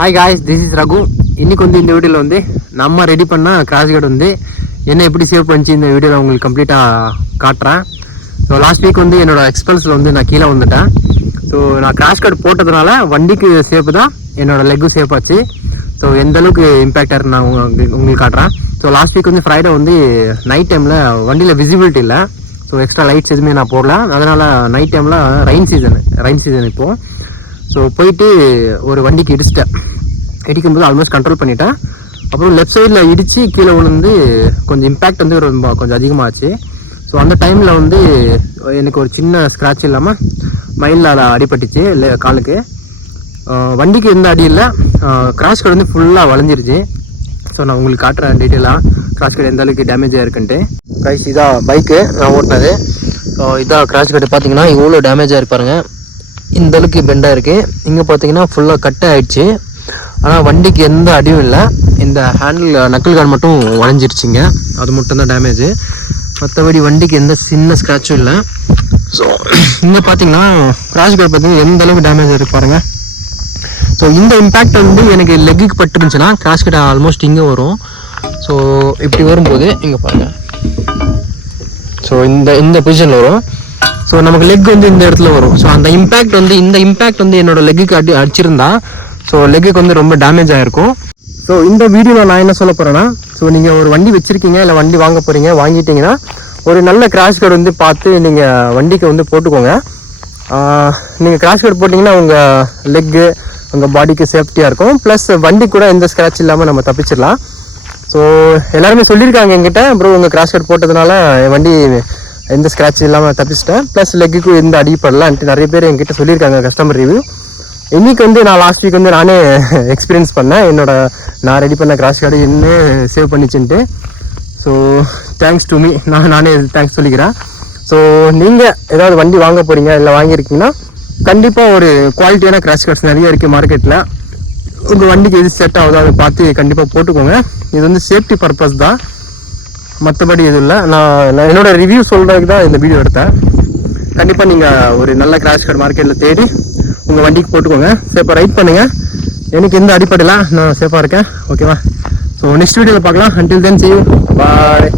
Hi guys, this is Raghu. இன்னைக்கு வந்து இந்த வீடியோவில் வந்து நம்ம ரெடி பண்ண கிராஷ் கார்டு வந்து என்ன எப்படி சேவ் பண்ணிச்சு இந்த வீடியோவில் உங்களுக்கு கம்ப்ளீட்டாக காட்டுறேன். ஸோ லாஸ்ட் வீக் வந்து என்னோட எக்ஸ்பென்ஸில் வந்து நான் கீழே வந்துட்டேன். ஸோ நான் கிராஷ் கார்டு போட்டதுனால வண்டிக்கு சேஃப் தான், என்னோட லெக்கும் சேஃப் ஆச்சு. ஸோ எந்த அளவுக்கு இம்பேக்ட் ஆகிருக்கு நான் உங்களுக்கு காட்டுறேன். ஸோ லாஸ்ட் வீக் வந்து ஃப்ரைடே வந்து நைட் டைமில் வண்டியில் விசிபிலிட்டி இல்லை. ஸோ எக்ஸ்ட்ரா லைட்ஸ் எதுவுமே நான் போடல. அதனால் நைட் டைமில் ரெயின் சீசன் இப்போது. ஸோ போயிட்டு ஒரு வண்டிக்கு இடிக்கும்போது ஆல்மோஸ்ட் கண்ட்ரோல் பண்ணிட்டேன். அப்புறம் லெஃப்ட் சைடில் இடித்து கீழே விழுந்து கொஞ்சம் இம்பேக்ட் வந்து ரொம்ப கொஞ்சம் அதிகமாகச்சு. ஸோ அந்த டைமில் வந்து எனக்கு ஒரு சின்ன ஸ்க்ராட்ச் இல்லாமல் மைலில் அடிபட்டுச்சு காலுக்கு. வண்டிக்கு எந்த அடி இல்லை, கிராஷ் கார்டு வந்து ஃபுல்லாக வளைஞ்சிருச்சு. ஸோ நான் உங்களுக்கு காட்டுறேன் டீட்டெயிலாக கிராஷ் கார்டு எந்த அளவுக்கு டேமேஜ் ஆகிருக்குன்ட்டு. ப்ரைஸ் இதான் பைக்கு நான் ஓட்டினது. ஸோ இதான் கிராஷ் கார்டு பார்த்தீங்கன்னா இவ்வளோ டேமேஜ் ஆகிருப்பாருங்க. இந்த அளவுக்கு பெண்டாக இருக்குது. இங்கே பார்த்தீங்கன்னா ஃபுல்லாக கட் ஆகிடுச்சு. ஆனால் வண்டிக்கு எந்த அடியும் இல்லை. இந்த ஹேண்டில் நக்கிள் கார்டு மட்டும் வளைஞ்சிருச்சுங்க, அது மட்டும்தான் டேமேஜ். மற்றபடி வண்டிக்கு எந்த சின்ன ஸ்க்ராட்சும் இல்லை. ஸோ இங்கே பார்த்தீங்கன்னா கிராஷ் கார்டு பார்த்தீங்கன்னா எந்த அளவுக்கு டேமேஜ் இருக்கு பாருங்க. ஸோ இந்த இம்பேக்ட் வந்து எனக்கு லெக்குக்கு பட்டுருந்துச்சுன்னா கிராஷ் கார்டு ஆல்மோஸ்ட் இங்கே வரும். ஸோ இப்படி வரும்போது இங்கே பாருங்கள். ஸோ இந்த பொசிஷனில் வரும். ஸோ நமக்கு லெக் வந்து இந்த இடத்துல வரும். ஸோ அந்த இம்பேக்ட் வந்து என்னோட லெக்குக்கு அடிச்சிருந்தா ஸோ லெக்குக்கு வந்து ரொம்ப டேமேஜ் ஆகிருக்கும். ஸோ இந்த வீடியோவில் நான் என்ன சொல்ல போகிறேன்னா, ஸோ நீங்கள் ஒரு வண்டி வச்சுருக்கீங்க, இல்லை வண்டி வாங்க போகிறீங்க, வாங்கிட்டீங்கன்னா ஒரு நல்ல கிராஷ் கார்டு வந்து பார்த்து நீங்கள் வண்டிக்கு வந்து போட்டுக்கோங்க. நீங்கள் கிராஷ் கார்டு போட்டிங்கன்னா உங்கள் லெக்கு உங்கள் பாடிக்கு சேஃப்டியாக இருக்கும். ப்ளஸ் வண்டி கூட எந்த ஸ்க்ராட்ச் இல்லாமல் நம்ம தப்பிச்சிடலாம். ஸோ எல்லாருமே சொல்லியிருக்காங்க என்கிட்ட, ப்ரோ உங்கள் கிராஷ் கார்டு போட்டதுனால என் வண்டி எந்த ஸ்க்ராட்ச் இல்லாமல் தப்பிச்சிட்டேன், ப்ளஸ் லெக்குக்கு எந்த அடிப்படலான்ட்டு நிறைய பேர் என்கிட்ட சொல்லியிருக்காங்க கஸ்டமர் ரிவ்யூ. இன்றைக்கி வந்து நான் லாஸ்ட் வீக் வந்து நானே எக்ஸ்பீரியன்ஸ் பண்ணேன். நான் ரெடி பண்ண கிராஷ் கார்டு என்ன சேவ் பண்ணிச்சுன்ட்டு. ஸோ தேங்க்ஸ் டு மீ, நானே தேங்க்ஸ் சொல்லிக்கிறேன். ஸோ நீங்கள் ஏதாவது வண்டி வாங்க போகிறீங்க, இல்லை வாங்கியிருக்கீங்கன்னா கண்டிப்பாக ஒரு குவாலிட்டியான கிராஷ் கார்ட்ஸ் நிறைய இருக்குது மார்க்கெட்டில். உங்கள் வண்டிக்கு எது செட் ஆகுதோ அதை பார்த்து கண்டிப்பாக போட்டுக்கோங்க. இது வந்து சேஃப்டி பர்பஸ் தான், மற்றபடி எதுவும் இல்லை. நான் என்னோடய ரிவ்யூ சொல்கிறதுக்கு தான் இந்த வீடியோ எடுத்தேன். கண்டிப்பாக நீங்கள் ஒரு நல்ல கிராஷ் கார்டு மார்க்கெட்டில் தேடி உங்கள் வண்டிக்கு போட்டுக்கோங்க. சேஃபாக ரைட் பண்ணுங்கள். எனக்கு எந்த அடிப்படையில் நான் சேஃபாக இருக்கேன். ஓகேவா? ஸோ நெக்ஸ்ட் வீடியோவில் பார்க்கலாம். until then see you, bye.